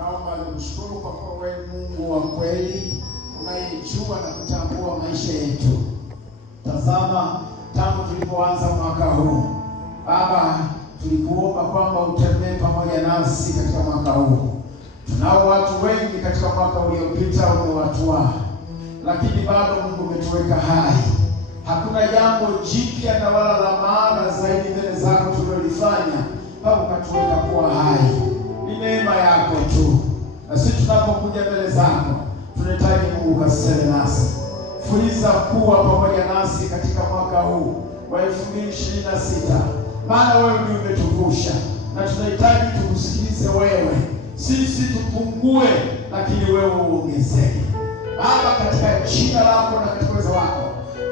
Naomba nikushukuru kwa kuwa wewe Mungu wa kweli unayejua na kutambua maisha yetu. Tazama, tangu tulipoanza mwaka huu Baba, tulikuomba kwamba utembee pamoja nasi katika mwaka huu. Tunao watu wengi katika mwaka uliopita umewatoa, lakini bado Mungu umetuweka hai. Hakuna jambo jipya na wala la maana zaidi mbele zako tulilofanya mpaka ukatuweka kuwa hai. Ni neema yako tu. Na sisi tunapokuja mbele zako tunahitaji Mungu kaseme nasi. Fuliza kuwa pamoja nasi katika mwaka huu wa 2026. Maana wewe ndiye umetuvusha na tunahitaji tukusikilize wewe. Sisi tupungue lakini wewe uongezeke. Baba, katika jina lako na katika uwezo wako,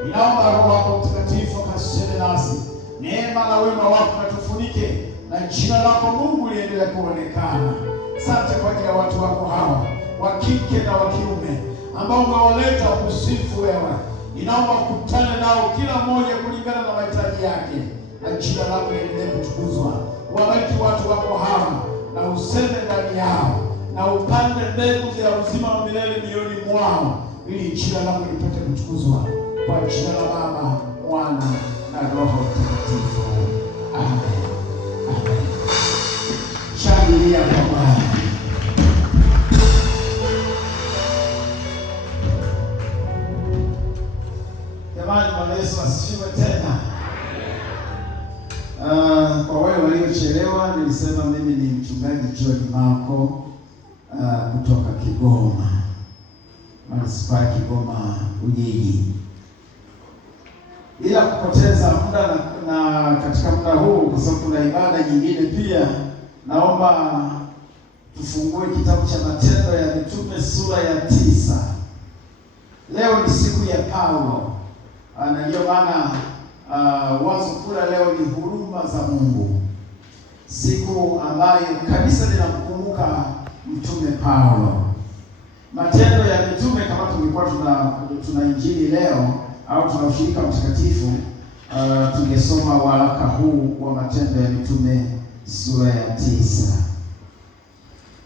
ninaomba Roho wako Mtakatifu akaseme nasi. Neema na wema wako natufunike na jina lako Mungu liendelee kuonekana. Asante kwa ajili ya watu wako hawa wa kike na wa kiume ambao umewaleta kusifu wewe. Ninaomba kukutana nao kila mmoja kulingana na mahitaji yake, na jina lako liendelee kutukuzwa. Wabariki watu wako hawa na useme ndani yao na upande mbegu za uzima wa milele mioyoni mwao, ili jina lako lipate kutukuzwa. Kwa jina la Baba, Mwana na Roho Mtakatifu. Amen. Amen. Shangilia kwa Bwana. Jamani, Bwana Yesu asifiwe tena. Kwa wale waliochelewa, nilisema mimi ni mchungaji John Marco kutoka Kigoma, manispaa ya Kigoma Ujiji. Bila kupoteza muda na katika muda huu, kwa sababu kuna ibada nyingine pia, naomba tufungue kitabu cha Matendo ya Mitume sura ya 9. Leo ni siku ya Paulo, na ndio maana wazo kula leo ni huruma za Mungu, siku ambayo kanisa linamkumbuka mtume Paulo. Matendo ya Mitume, kama tungekuwa tuna injili leo au tuna ushirika mtakatifu, tungesoma waraka huu wa Matendo ya Mitume sura ya 9.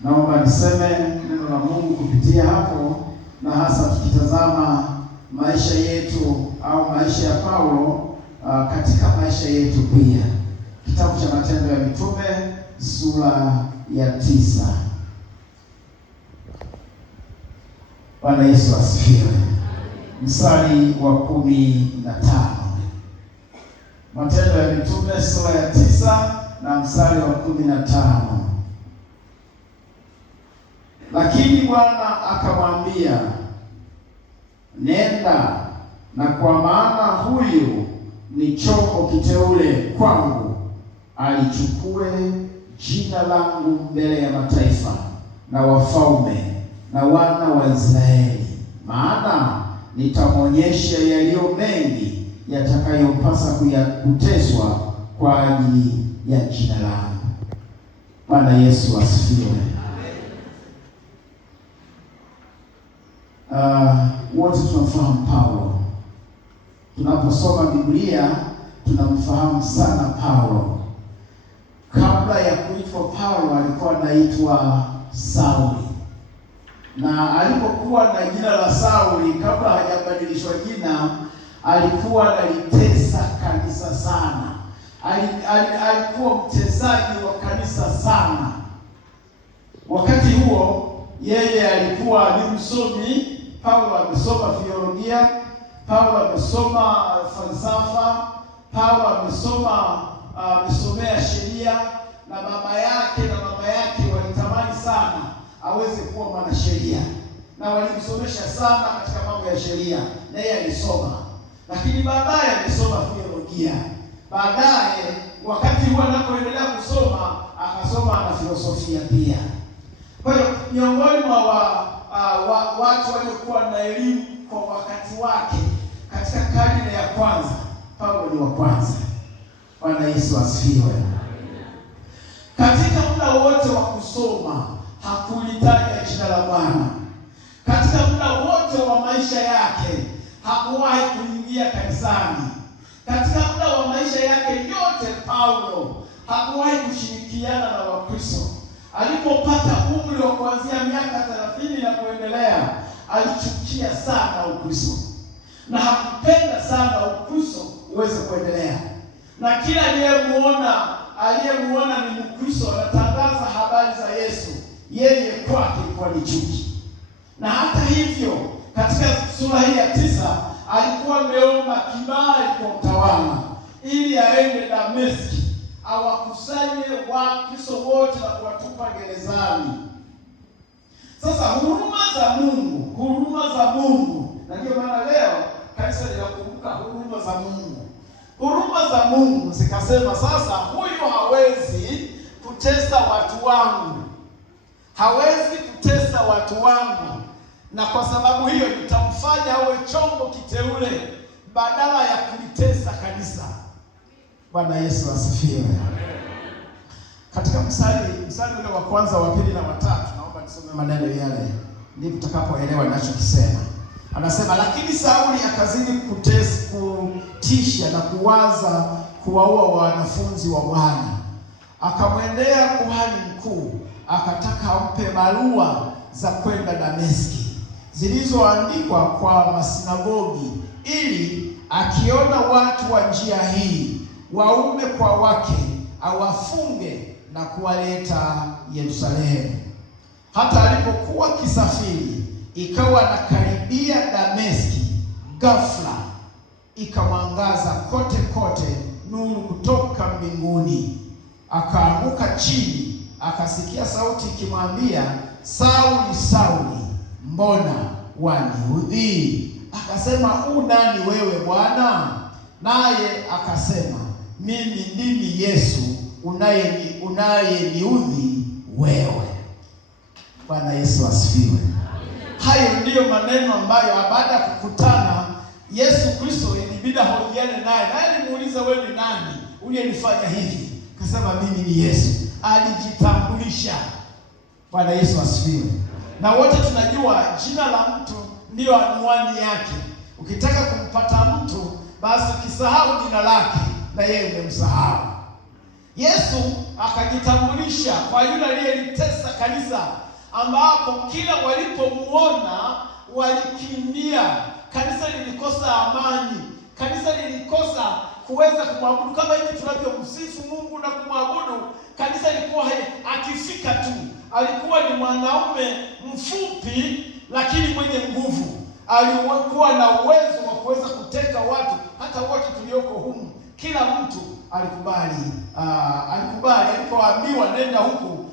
Naomba niseme neno la Mungu kupitia hapo, na hasa tukitazama maisha yetu au maisha ya Paulo katika maisha yetu pia. Kitabu cha Matendo ya Mitume sura ya 9. Bwana Yesu asifiwe. Mstari wa 15. Matendo ya Mitume sura ya 9 na mstari wa 15. Lakini Bwana akamwambia, nenda, na kwa maana huyu ni chombo kiteule kwangu, alichukue jina langu mbele ya mataifa na wafalme na wana wa Israeli, maana nitamwonyesha yaliyo mengi yatakayopasa kuteswa kwa ajili ya jina langu. Bwana Yesu asifiwe. Wote tunamfahamu Paulo. Tunaposoma Biblia tunamfahamu sana Paulo. Kabla ya kuitwa Paulo alikuwa anaitwa Sauli, na alipokuwa na jina la Sauli, kabla hajabadilishwa jina, alikuwa analitesa kanisa sana. Alikuwa mtesaji wa kanisa sana. Wakati huo yeye alikuwa ni msomi. Paulo amesoma theolojia, Paulo amesoma falsafa, Paulo amesomea sheria, na mama yake walitamani sana aweze kuwa mwanasheria, na walimsomesha sana katika mambo ya sheria, na yeye alisoma. Lakini baadaye alisoma theolojia. Baadaye wakati huo anapoendelea kusoma, akasoma na filosofia pia. Kwa hiyo miongoni mwa watu waliokuwa na elimu kwa wakati wake katika karne ya kwanza, Paulo ni wa kwanza. Bwana Yesu asifiwe. Katika muda wote wa kusoma hakulitaja jina la Bwana. Katika muda wote wa maisha yake hakuwahi kuingia kanisani. Katika muda wa maisha yake yote Paulo hakuwahi kushirikiana na Wakristo. alipopata umri wa kuanzia miaka 30 na kuendelea, alichukia sana Ukristo na hakupenda sana Ukristo uweze kuendelea. Na kila aliyemuona ni Mkristo anatangaza habari za Yesu, yeye kwake ilikuwa ni chuki. Na hata hivyo, katika sura hii ya 9 alikuwa ameomba kibali kwa mtawala ili aende Dameski awakusanye Wakristo wote na kuwatupa gerezani. Sasa huruma za Mungu, na ndio maana leo kanisa linakumbuka huruma za Mungu. Huruma za Mungu zikasema, sasa huyu hawezi kutesa watu wangu, na kwa sababu hiyo nitamfanya awe chombo kiteule badala ya kulitesa kanisa. Bwana Yesu asifiwe. Katika mstari ule wa kwanza, wa pili na wa tatu, naomba nisome maneno yale ndipo tutakapoelewa ninachokisema. Anasema, lakini Sauli akazidi kutisha na kuwaza kuwaua wanafunzi wa Bwana. Akamwendea kuhani mkuu, akataka ampe barua za kwenda Dameski zilizoandikwa kwa masinagogi, ili akiona watu wa njia hii, waume kwa wake, awafunge na kuwaleta Yerusalemu. Hata alipokuwa kisafiri, ikawa anakaribia Dameski, ghafla ikamwangaza kote kote nuru kutoka mbinguni. Akaanguka chini, akasikia sauti ikimwambia, Sauli, Sauli, mbona waniudhi? Akasema, nani wewe Bwana? Naye akasema, mimi ndimi Yesu unayeniudhi wewe. Bwana Yesu asifiwe. Hayo ndiyo maneno ambayo baada ya kukutana Yesu Kristo ilibidi ahojiane naye. Naye alimuuliza, wewe ni nani uliyenifanya hivi? Akasema, mimi ni Yesu. Alijitambulisha. Bwana Yesu asifiwe. Na wote tunajua jina la mtu ndiyo anwani yake. Ukitaka kumpata mtu, basi ukisahau jina lake, na yeye umemsahau. Yesu akajitambulisha kwa yule aliyelitesa kanisa, ambapo kila walipomuona walikimbia. Kanisa lilikosa amani, kanisa lilikosa kuweza kumwabudu kama hivi tunavyomsifu Mungu na kumwabudu. Kanisa lilikuwa akifika tu, alikuwa ni mwanaume mfupi lakini mwenye nguvu. Alikuwa na uwezo wa kuweza kuteka watu, hata wote tulioko humu, kila mtu alikubali. Alipoambiwa nenda huku,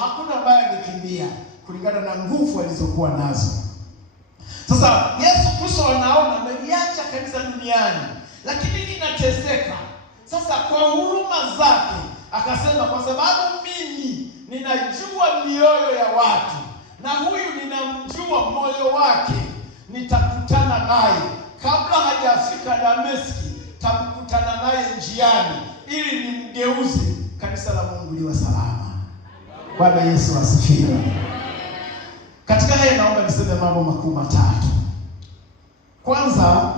hakuna ambaye angekimbia kulingana na nguvu alizokuwa nazo. Sasa Yesu Kristo anaona ameliacha kanisa duniani, lakini linateseka. Sasa kwa huruma zake akasema, kwa sababu mimi ninajua mioyo ya watu na huyu ninamjua moyo wake, nitakutana naye kabla hajafika Dameski, nitakutana naye njiani ili nimgeuze kanisa la Mungu liwe salama. Bwana Yesu asifiwe. Katika haya naomba niseme mambo makuu matatu. Kwanza,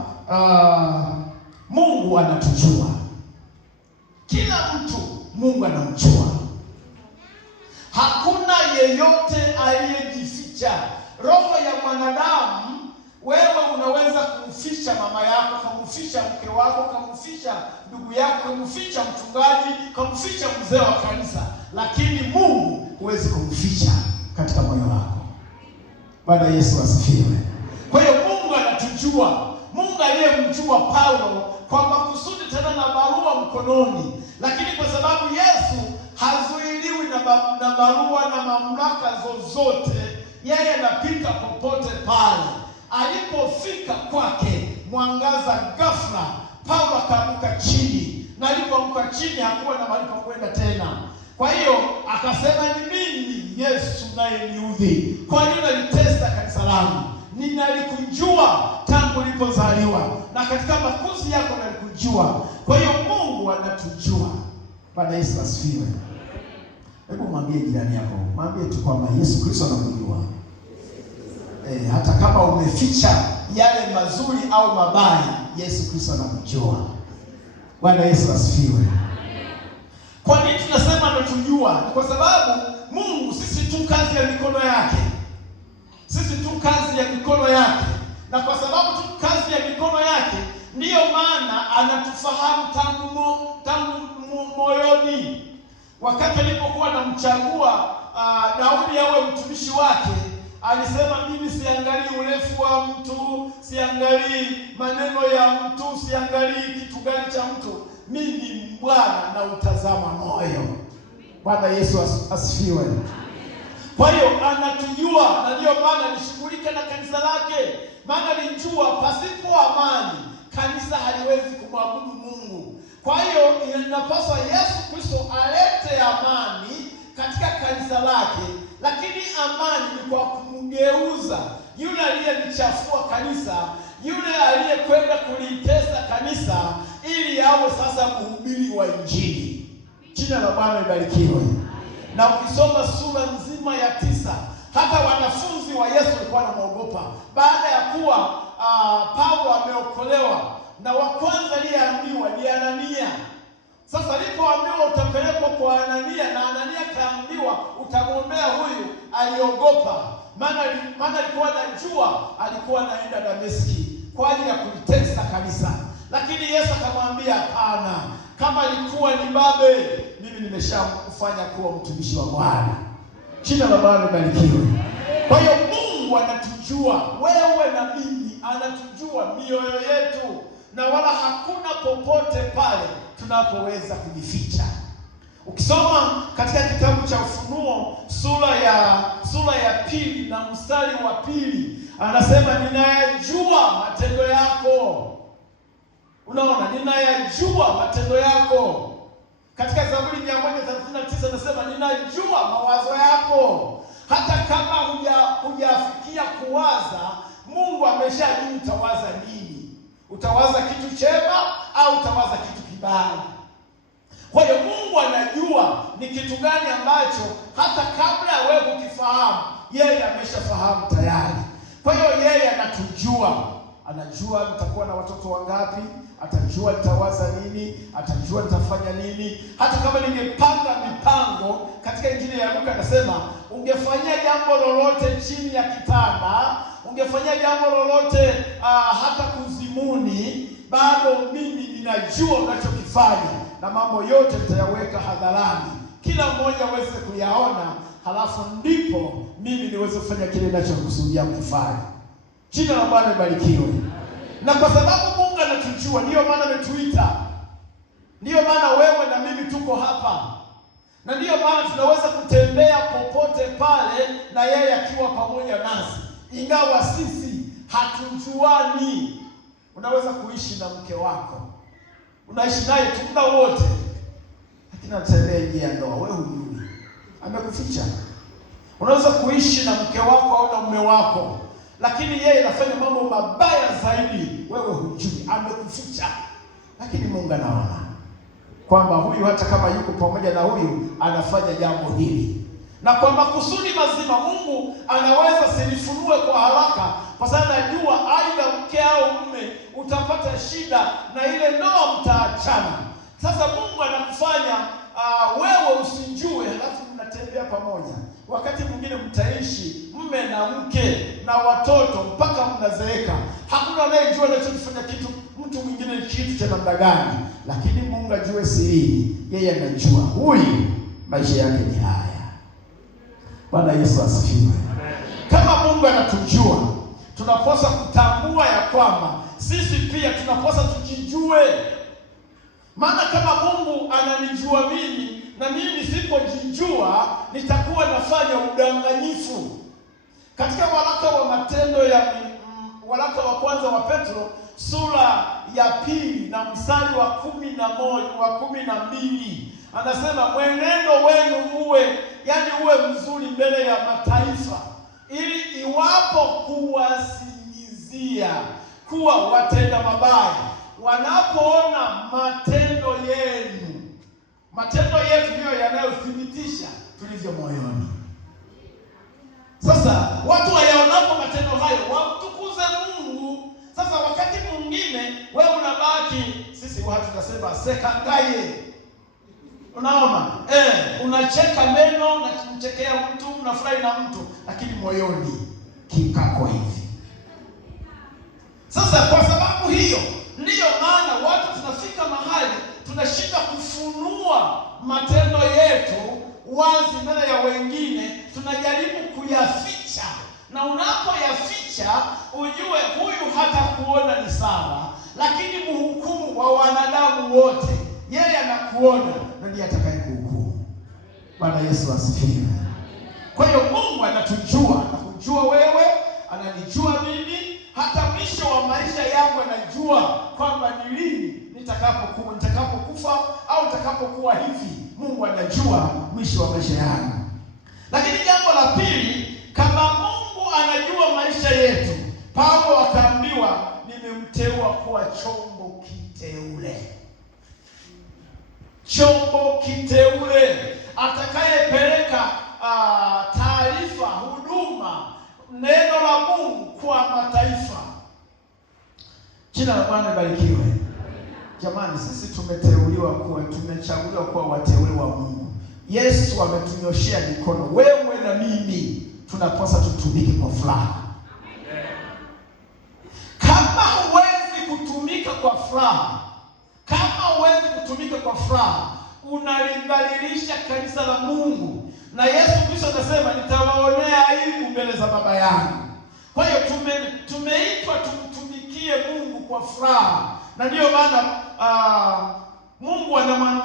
Mungu anatujua. Kila mtu Mungu anamjua. Hakuna yeyote aliyejificha. Roho ya mwanadamu, wewe unaweza kumficha mama yako, kumficha mke wako, kumficha ndugu yako, kumficha mchungaji, kumficha mzee wa kanisa, lakini Mungu huwezi kumficha katika moyo wako. Bwana Yesu asifiwe. Kwa hiyo Mungu anatujua. Mungu aliyemjua Paulo kwa makusudi, tena na barua mkononi, lakini kwa sababu Yesu hazuiliwi na barua na mamlaka zozote, yeye anapita popote pale. Alipofika kwake, mwangaza ghafla, Paulo akaanguka chini, na alipoanguka chini hakuwa na mahali pa kwenda tena. Kwa hiyo akasema, ni mimi Yesu unayeniudhi. Kwa nini nalitesa kanisa langu? Ninalikujua tangu ulipozaliwa, na katika makuzi yako nalikujua. Kwa hiyo Mungu anatujua. Bwana Yesu asifiwe. Hebu mwambie jirani yako, mwambie tu kwamba Yesu Kristo anakujua. Hata kama umeficha yale mazuri au mabaya, Yesu Kristo anakujua. Bwana Yesu asifiwe. Kwa nini tunasema anatujua? Kwa sababu Mungu sisi tu kazi ya mikono yake, sisi tu kazi ya mikono yake, na kwa sababu tu kazi ya mikono yake, ndiyo maana anatufahamu tangu moyoni. Wakati alipokuwa anamchagua Daudi awe mtumishi wake, alisema mimi siangalii urefu wa mtu, siangalii maneno ya mtu, siangalii kitu gani cha mtu, mimi Bwana na utazama moyo. Bwana Yesu asifiwe. Kwa hiyo anatujua, na ndiyo maana alishughulika na kanisa lake, maana alijua pasipo amani kanisa haliwezi kumwabudu Mungu. Kwa hiyo inapaswa Yesu Kristo alete amani katika kanisa lake, lakini amani ni kwa kumgeuza yule aliyelichafua kanisa, yule aliyekwenda kulitesa kanisa, ili awe sasa mhubiri wa Injili. Jina la Bwana libarikiwe. Na ukisoma sura nzima ya 9, hata wanafunzi wa Yesu walikuwa wanamuogopa baada ya kuwa Paulo ameokolewa, na wa kwanza aliyeambiwa ni Anania. Sasa alipoambiwa utapelekwa kwa Anania, na Anania kaambiwa utamwombea huyu, aliogopa, maana alikuwa anajua alikuwa anaenda Dameski kwa ajili ya kulitesa kanisa. Lakini Yesu akamwambia hapana, kama alikuwa ni babe, mimi nimeshamfanya kuwa mtumishi wa Bwana. Jina la Bwana libarikiwe. Kwa hiyo Mungu anatujua, wewe na mimi, anatujua mioyo yetu, na wala hakuna popote pale tunapoweza kujificha. Ukisoma katika kitabu cha Ufunuo sura ya 2 na mstari wa 2, anasema ninayajua matendo yako. Unaona, ninayajua matendo yako. Katika Zaburi 139 anasema ninajua mawazo yako. Hata kama hujafikia kuwaza, Mungu ameshajua utawaza nini. Utawaza kitu chema au utawaza kitu kibaya. Kwa hiyo Mungu anajua ni kitu gani ambacho hata kabla ya wewe kukifahamu, yeye ameshafahamu tayari. Kwa hiyo yeye anatujua. Anajua nitakuwa na watoto wangapi, atajua nitawaza nini, atajua nitafanya nini. Hata kama ningepanga mipango, katika Injili ya Luka anasema ungefanyia jambo lolote chini ya kitanda, ungefanyia jambo lolote hata kuzimuni, bado mimi ninajua unachokifanya, na mambo yote nitayaweka hadharani, kila mmoja aweze kuyaona, halafu ndipo mimi niweze kufanya kile ninachokusudia kufanya. Jina la Bwana libarikiwe. Na kwa sababu Mungu anatujua, ndiyo maana ametuita. Ndiyo maana wewe na mimi tuko hapa. Na ndiyo maana tunaweza kutembea popote pale na yeye akiwa pamoja nasi, ingawa sisi hatujuani. Unaweza kuishi na mke wako, unaishi naye tu muda wote, lakini anatembea nje ya ndoa, wewe hujui, amekuficha. Unaweza kuishi na mke wako au na mume wako, lakini yeye anafanya mambo mabaya zaidi, wewe hujui, amekuficha. Lakini Mungu anaona kwamba huyu hata kama yuko pamoja na huyu anafanya jambo hili, na kwa makusudi mazima Mungu anaweza silifunue kwa haraka, kwa sababu anajua aidha mke au mume utapata shida na ile ndoa mtaachana. Sasa Mungu anakufanya wewe usijue, halafu mnatembea pamoja. Wakati mwingine mtaishi mume na mke na watoto mpaka mnazeeka. Hakuna anayejua anachofanya kitu mtu mwingine ni kitu cha namna gani, lakini Mungu ajue siri. Yeye anajua huyu maisha yake ni haya. Bwana Yesu asifiwe. Kama Mungu anatujua, tunapaswa kutambua ya kwamba sisi pia tunapaswa tujijue. Maana kama Mungu ananijua mimi, na mimi nisipojijua nitakuwa nafanya udanganyifu. Katika waraka wa kwanza wa Petro sura ya 2 na mstari wa 12 anasema mwenendo wenu uwe mzuri mbele ya mataifa, ili iwapo kuwasingizia kuwa watenda mabaya, wanapoona matendo yetu ndiyo yanayothibitisha tulivyo moyoni. Sasa watu wayaonapo matendo hayo wamtukuze Mungu. Sasa wakati mwingine wewe unabaki, sisi watu tunasema sekangaye. Unaona? Unacheka meno na kumchekea mtu, unafurahi na mtu, lakini moyoni kikako hivi. Sasa kwa sababu hiyo ndiyo maana watu tunafika mahali tunashinda kufunua matendo yetu wazi mbele ya wengine, tunajaribu kuyaficha. Na unapoyaficha ujue huyu hata kuona ni sawa, lakini mhukumu wa wanadamu wote yeye anakuona na ndiye atakayekuhukumu. Bwana Yesu asifiwe. Kwa hiyo Mungu anatujua, anakujua wewe, ananijua mimi, hata mwisho wa maisha yangu anajua kwamba ni lini nitakapokufa au nitakapokuwa hivi. Mungu anajua mwisho wa maisha yangu. Lakini jambo la pili, kama Mungu anajua maisha yetu, Paulo akaambiwa nimemteua kuwa chombo kiteule. Chombo kiteule atakayepeleka taarifa, huduma, neno la Mungu kwa mataifa. Jina la Bwana libarikiwe. Jamani, sisi tumechaguliwa kuwa wateule wa Mungu. Yesu ametunyoshea mikono, wewe na mimi tunapaswa tutumike kwa furaha. Kama huwezi kutumika kwa furaha, unalidhalilisha kanisa la Mungu. Na Yesu Kristo anasema nitawaonea aibu mbele za Baba yangu. Kwa hiyo tumeitwa tumtumikie Mungu kwa furaha. Na ndiyo maana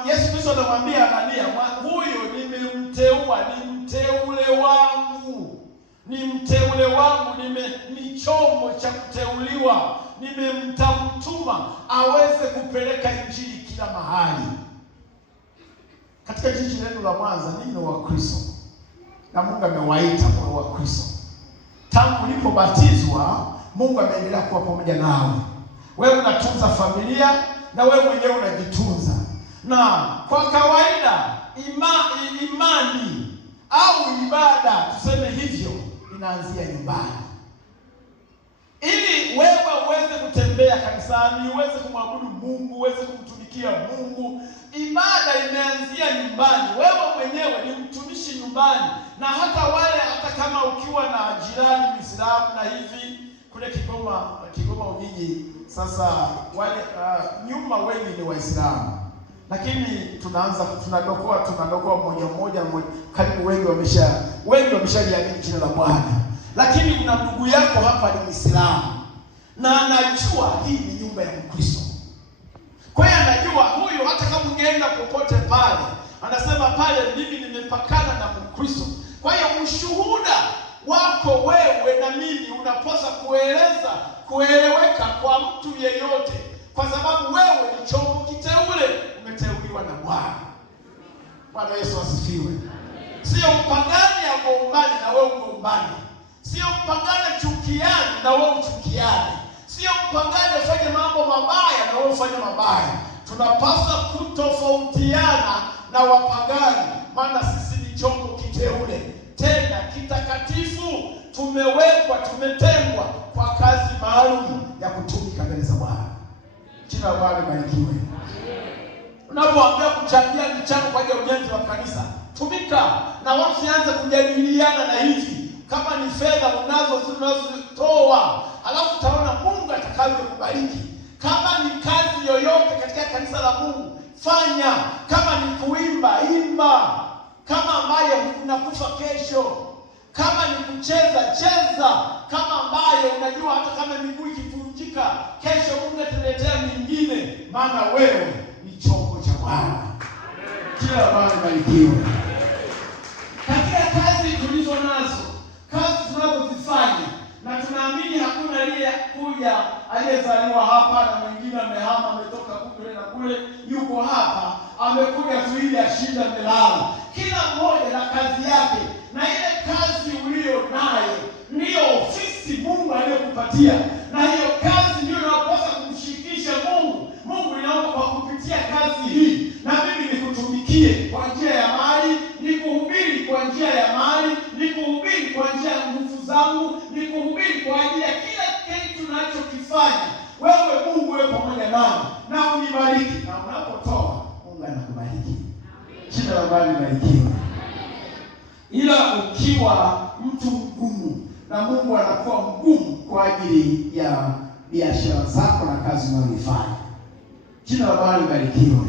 Yesu Kristo anamwambia Anania, huyo nimemteua, ni mteule wangu, ni chombo cha kuteuliwa, nimemtuma aweze kupeleka injili kila mahali. Katika jiji letu la Mwanza ni wa Kristo, na Mungu amewaita kwa Kristo. Tangu ulipobatizwa, Mungu ameendelea kuwa pamoja nawe. Wewe unatunza familia na wewe mwenyewe unajitunza. Na kwa kawaida imani au ibada, tuseme hivyo, inaanzia nyumbani. Ili wewe uweze kutembea kanisani, uweze kumwabudu Mungu, uweze kumtumikia Mungu, ibada imeanzia nyumbani. Wewe mwenyewe ni mtumishi nyumbani. Na hata kama ukiwa na jirani Muislamu na hivi kule Kigoma Ujiji, sasa wale nyuma wengi ni Waislamu, lakini tunadokoa mmoja, karibu wengi wameshaliamini jina la Bwana. Lakini kuna ndugu yako hapa ni Muislamu na anajua hii ni nyumba ya Mkristo. Kwa hiyo anajua huyu, hata kama ungeenda popote pale, anasema pale mimi nimepakana na Mkristo. Kwa hiyo ushuhuda wako wewe na mimi unapaswa kueleweka kwa mtu yeyote, kwa sababu wewe ni chombo kiteule, umeteuliwa na Bwana. Bwana Yesu asifiwe. Sio mpagani agombane na wewe ugombane. Sio mpagani chukiani na wewe uchukiane. Sio mpagani afanye mambo mabaya na wewe ufanye mabaya. Tunapaswa kutofautiana na wapagani, maana sisi ni chombo kiteule, tena kitakatifu. Tumetengwa kwa kazi maalum ya kutumika mbele za Bwana. Jina la Bwana libarikiwe. Unapoambia kuchangia michango kwa ajili ya ujenzi wa kanisa, tumika na watu sianze kujadiliana na hivi. Kama ni fedha unazozitoa, halafu utaona Mungu atakavyokubariki. Kama ni kazi yoyote katika kanisa la Mungu, fanya. Kama ni kuimba, imba. Kama ambaye unakufa kesho. Kama ni kucheza, cheza. Kama ambaye unajua hata kama miguu ikivunjika, kesho Mungu ataletea mingine, maana wewe ni chombo cha Bwana. Jina la Bwana libarikiwe. Katika kazi tulizo nazo, kazi tunazozifanya, na tunaamini hakuna aliyezaliwa hapa na mwingine amehama, ametoka kule na kule, yuko hapa, amekuja tu ili ashinda melala. Kila mmoja na kazi yake, na ile kazi uliyo nayo ndiyo ofisi Mungu aliyokupatia, na hiyo kazi ndiyo unapaswa kumshirikisha Mungu. Mungu ninaomba kwa kupitia kazi hii, na mimi nikutumikie kwa njia ya mali, nikuhubiri kwa njia ya mali, nikuhubiri kwa njia ya nguvu zangu, nikuhubiri kwa ajili ya kila kitu tunachokifanya. Wewe Mungu wewe pamoja nami, na unibariki. Na unapotoa Mungu anakubariki. la Bwana libarikiwe. Ila ukiwa mtu mgumu, na Mungu anakuwa mgumu kwa ajili ya biashara zako na kazi unayoifanya. Jina la Bwana libarikiwe.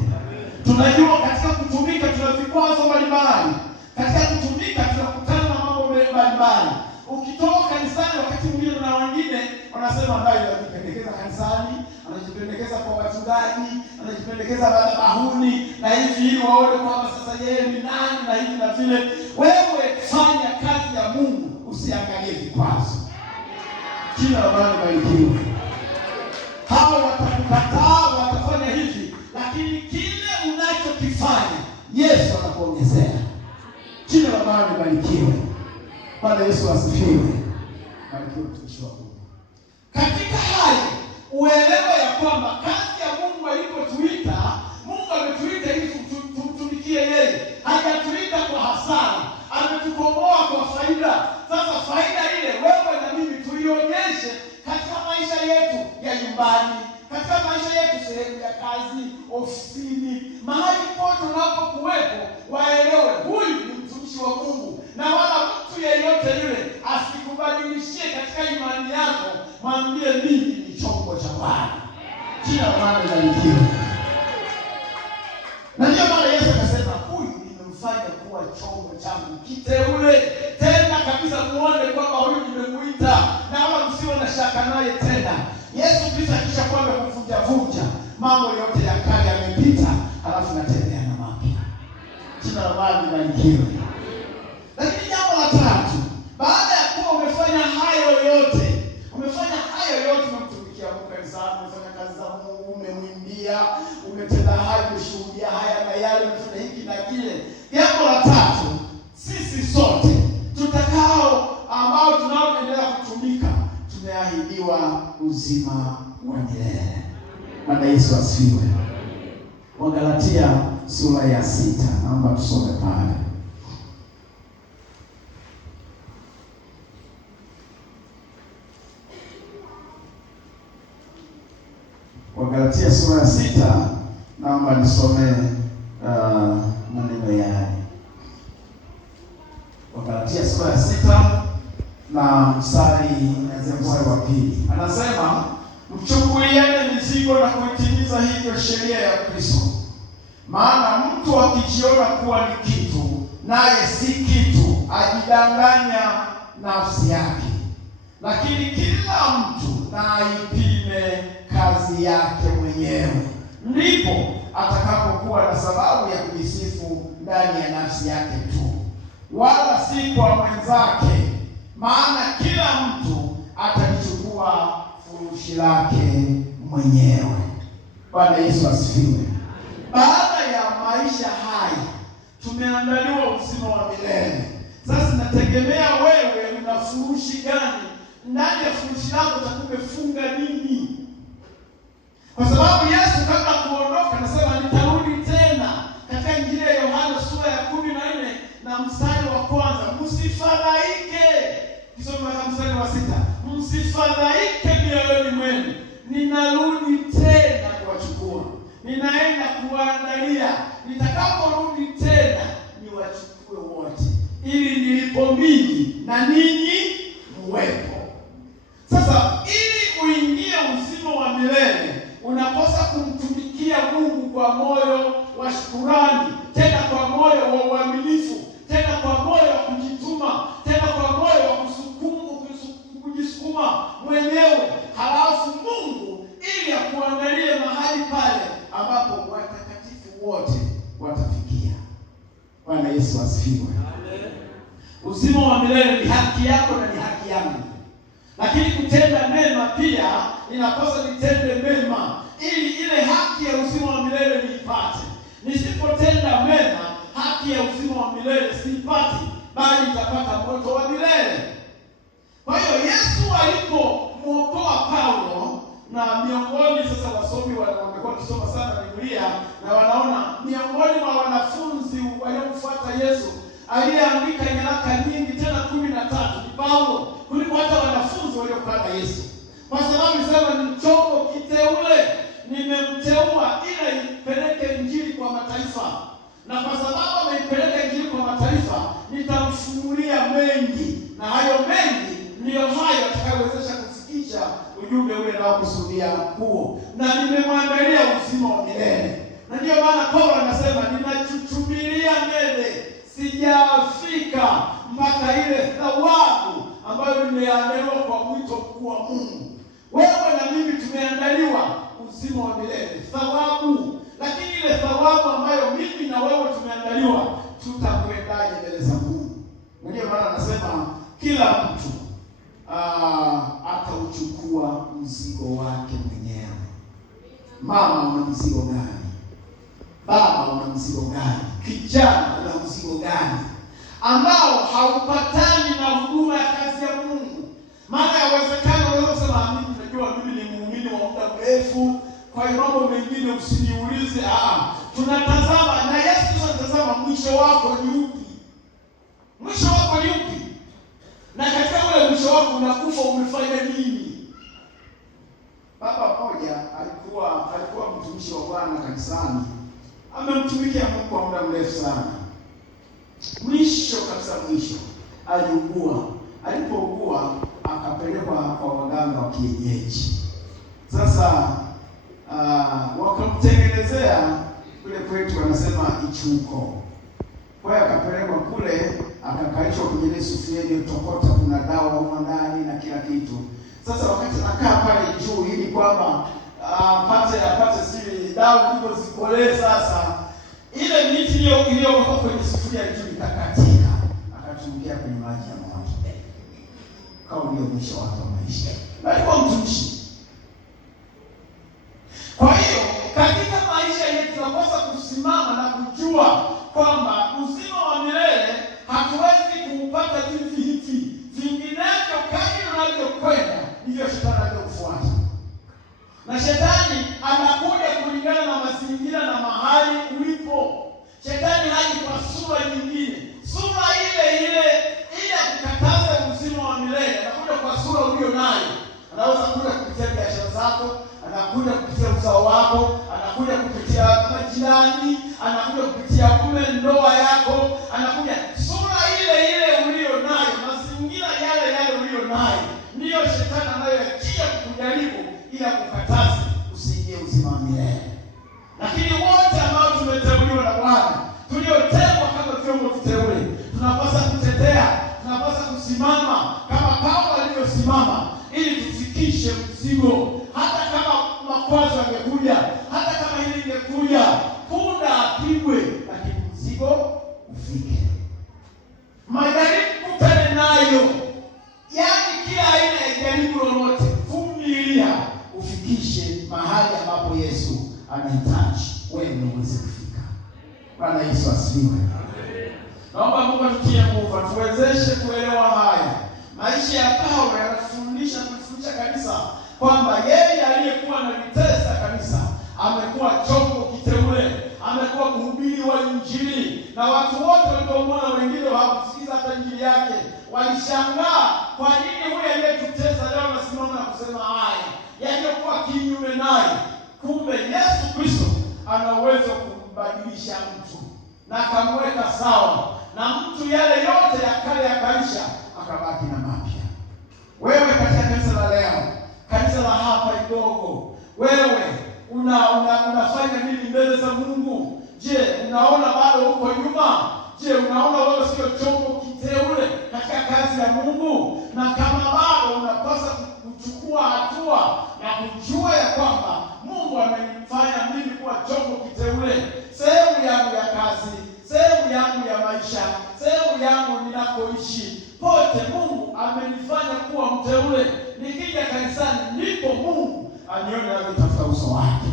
Tunajua katika kutumika tuna vikwazo mbalimbali. Katika kutumika tunakutana na mambo mbalimbali. Ukitoka kanisani, wakati mwingine na wengine wanasema ndio anajipendekeza kanisani, anajipendekeza kwa wachungaji, anajipendekeza madhabahuni na hivi ili waone kwamba sasa yeye ni nani na hivi na vile. Wewe fanya kazi ya Mungu, usiangalie vikwazo. Jina la Bwana libarikiwe. Hao watakukataa, watafanya hivi, lakini kile unachokifanya Yesu anakuongezea. Jina la Bwana libarikiwe. Bwana Yesu asifiwe. Barikiwe mtumishi wa Mungu. Katika hali uelewe ya kwamba kazi ya Mungu alipotuita, Mungu ametuita ili tumtumikie yeye. Hajatuita kwa hasara, ametukomboa kwa faida. Sasa faida ile wewe na mimi tuionyeshe katika maisha yetu ya nyumbani, katika maisha yetu sehemu ya kazi, ofisini, mahali pote unapokuwepo, waelewe huyu ni mtumishi wa Mungu, na wala mtu yeyote yule asikubadilishie katika imani yako. Mwambie mimi ni chombo cha Bwana. Jina la Bwana libarikiwe. Na ndio maana Yesu akasema huyu nimemfanya kuwa chombo changu kiteule, tena kabisa muone kwamba huyu nimemuita, na wala msiwe na shaka naye tena. Yesu Kristo akisha kwamba kuvunja mambo yote ya kale yamepita, halafu natembea na mapya. Jina la Bwana libarikiwe. Lakini jambo la tatu, baada ya kuwa umefanya hayo yote, umemtumikia Mungu kanisani, umefanya kazi za Mungu, umemwimbia, umetenda hayo, umeshuhudia haya na yale, umefanya hiki na kile. Jambo la tatu, sisi sote ambao tunaoendelea kutumika, tumeahidiwa uzima wa milele. Bwana Yesu asifiwe. Wagalatia sura ya 6, naomba tusome pale. Wagalatia sura ya 6, naomba nisome maneno yake. Wagalatia sura ya 6 na mstari wa 2. Anasema, mchukuliane mizigo na kuitimiza hivyo sheria ya Kristo. Maana mtu akijiona kuwa ni kitu, naye si kitu, ajidanganya nafsi yake. Lakini kila mtu na aipime kazi yake mwenyewe, ndipo atakapokuwa na sababu ya kujisifu ndani ya nafsi yake tu, wala si kwa mwenzake. Maana kila mtu atalichukua furushi lake mwenyewe. Bwana Yesu asifiwe. Baada ya maisha haya tumeandaliwa uzima wa milele. Sasa nategemea wewe una furushi gani? Ndani ya furushi lako utakumefunga nini? Kwa sababu Yesu kabla kuondoka anasema nitarudi tena. Katika Injili ya Yohana sura ya 14 na mstari wa 1, msifadhaike. Kisoma kama mstari wa 6, msifadhaike mioyoni mwenu, ninarudi tena kuwachukua. Ninaenda kuwaandalia, nitakaporudi tena niwachukue wote, ili nilipo mimi na ninyi muwepo. Sasa ili uingie uzima wa milele, unapaswa kumtumikia Mungu kwa moyo wa shukrani, tena kwa moyo wa uaminifu, tena kwa moyo wa kujituma, tena kwa moyo wa kujisukuma mwenyewe. Halafu Mungu ili akuandalie mahali pale ambapo watakatifu wote watafikia. Bwana Yesu asifiwe. Amen. Uzima wa milele ni haki yako na ni haki yangu. Lakini kutenda mema pia inapaswa nitende mema ili ile haki ya uzima wa milele niipate. Nisipotenda mema, haki ya uzima wa milele siipati, bali nitapata moto wa milele. Kwa hiyo Yesu alipomuokoa Paulo, na miongoni sasa wasomi wamekuwa kusoma sana Biblia na wanaona miongoni mwa wanafunzi waliomfuata Yesu aliyeandika nyaraka nyingi tena 13 ni Paulo kuliko hata wanafunzi waliopata Yesu. Kwa sababu sema ni chombo kiteule, nimemteua ili ipeleke injili kwa mataifa. na kwa sababu ameipeleka Injili kwa mataifa, nitamfunulia mengi, na hayo mengi ndiyo hayo atakayowezesha kufikisha ujumbe ule naokusudia huo, na nimemwandalia uzima wa milele. Na ndiyo maana Paulo anasema ninachuchumilia mbele, sijafika mpaka ile thawabu ambayo nimeandaliwa kwa mwito mkuu wa Mungu. Wewe na mimi tumeandaliwa uzima wa milele, thawabu. Lakini ile thawabu ambayo mimi na wewe tumeandaliwa, tutakwendaje mbele za Mungu? Ndiyo maana anasema kila mtu atauchukua mzigo wake mwenyewe. Mama, una mzigo gani? Baba, una mzigo gani? Kijana, una mzigo gani ambao haupatani na huduma ya kazi ya Mungu? Maana yawezekana unaweza kusema mimi najua mimi ni muumini wa muda mrefu, kwa hiyo mambo mengine usiniulize. Tunatazama na Yesu anatazama mwisho wako ni upi? Mwisho wako ni upi? Na katika ule mwisho wako unakufa umefanya nini? Baba mmoja alikuwa mtumishi wa Bwana kanisani. Amemtumikia Mungu kwa muda mrefu sana. Mwisho aliugua. Alipougua akapelekwa kwa waganga wa kienyeji. Sasa wakamtengenezea kule kwetu wanasema ichuko. Kwa hiyo akapelekwa kule, akakalishwa kwenye ile sufuria iliyotokota, kuna dawa huko ndani na kila kitu. Sasa wakati anakaa pale juu ili kwamba apate siri dawa ndipo zikolee, sasa ile miti iliyokuwa kwenye sufuria juu ikakatika, akatumbukia kwenye maji ya moto. Kama ndio mwisho wake wa maisha. Alikuwa mtumishi. Kwa hiyo katika maisha yetu tunapaswa kusimama na kujua kwamba uzima wa milele hatuwezi kuupata hivi hivi. Vinginevyo kadri unavyokwenda ndivyo shetani anavyokufuata. Na shetani anakuja kulingana na mazingira na mahali ulipo. Shetani haji kwa sura nyingine. Sura ile ya kukataza uzima wa milele anakuja kwa sura ulio nayo. Anaweza kuja kupitia biashara zako, anakuja kupitia uzao wako, anakuja kupitia majirani, anakuja kupitia ndoa yako, anakuja sura ile ulio nayo, mazingira yale ulio nayo. Ndiyo shetani anayoyajia kukujaribu ila kukataza usiingie uzima wa milele. Lakini wote ambao tumeteuliwa na Bwana, tuliotengwa kama vyombo viteule, tunapaswa kutetea, tunapaswa kusimama kama Paulo alivyosimama ili tufikishe mzigo. Hata kama makwazo yangekuja, hata kama hili lingekuja, punda apigwe, lakini mzigo ufike. Majaribu kutane nayo, yaani kila aina ya jaribu lolote, vumilia ufikishe mahali ambapo Yesu anahitaji wewe uweze kufika. Bwana Yesu asifiwe. Naomba Mungu atutie nguvu, tuwezeshe kuelewa haya. Maisha ya Paulo yanatufundisha kanisa kwamba yeye aliyekuwa analitesa kanisa amekuwa chombo kiteule, amekuwa mhubiri wa Injili, na watu wote waliomwona, wengine hawakusikiza hata Injili yake, walishangaa kwa nini huyu aliyetutesa leo anasimama na kusema haya yaliyokuwa kinyume naye. Kumbe Yesu Kristo ana uwezo kumbadilisha mtu na akamweka sawa, na mtu yale yote ya kale yakaisha, akabaki na mapya. Wewe katika kanisa la leo, kanisa la hapa Igogo, wewe unafanya nini mbele za Mungu? Je, unaona bado uko nyuma? Je, unaona wewe sio chombo kiteule katika kazi ya Mungu? Na kama bado, unapaswa kuchukua hatua na kujua ya kwamba Mungu amenifanya mimi kuwa chombo kiteule. Sehemu yangu ya kazi, sehemu yangu ya maisha, sehemu yangu ninakoishi, pote Mungu amenifanya kuwa mteule. Nikija kanisani ndipo Mungu anione anatafuta uso wake.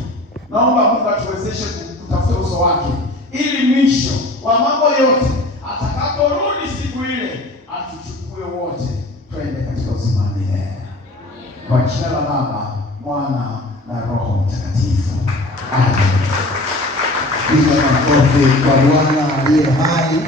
Naomba Mungu atuwezeshe kutafuta uso wake, ili mwisho wa mambo yote atakaporudi siku ile atuchukue wote twende katika uzima wa milele. Kwa jina la Baba, Mwana na Roho Mtakatifu. Amen. Piga makofi kwa Bwana aliye hai.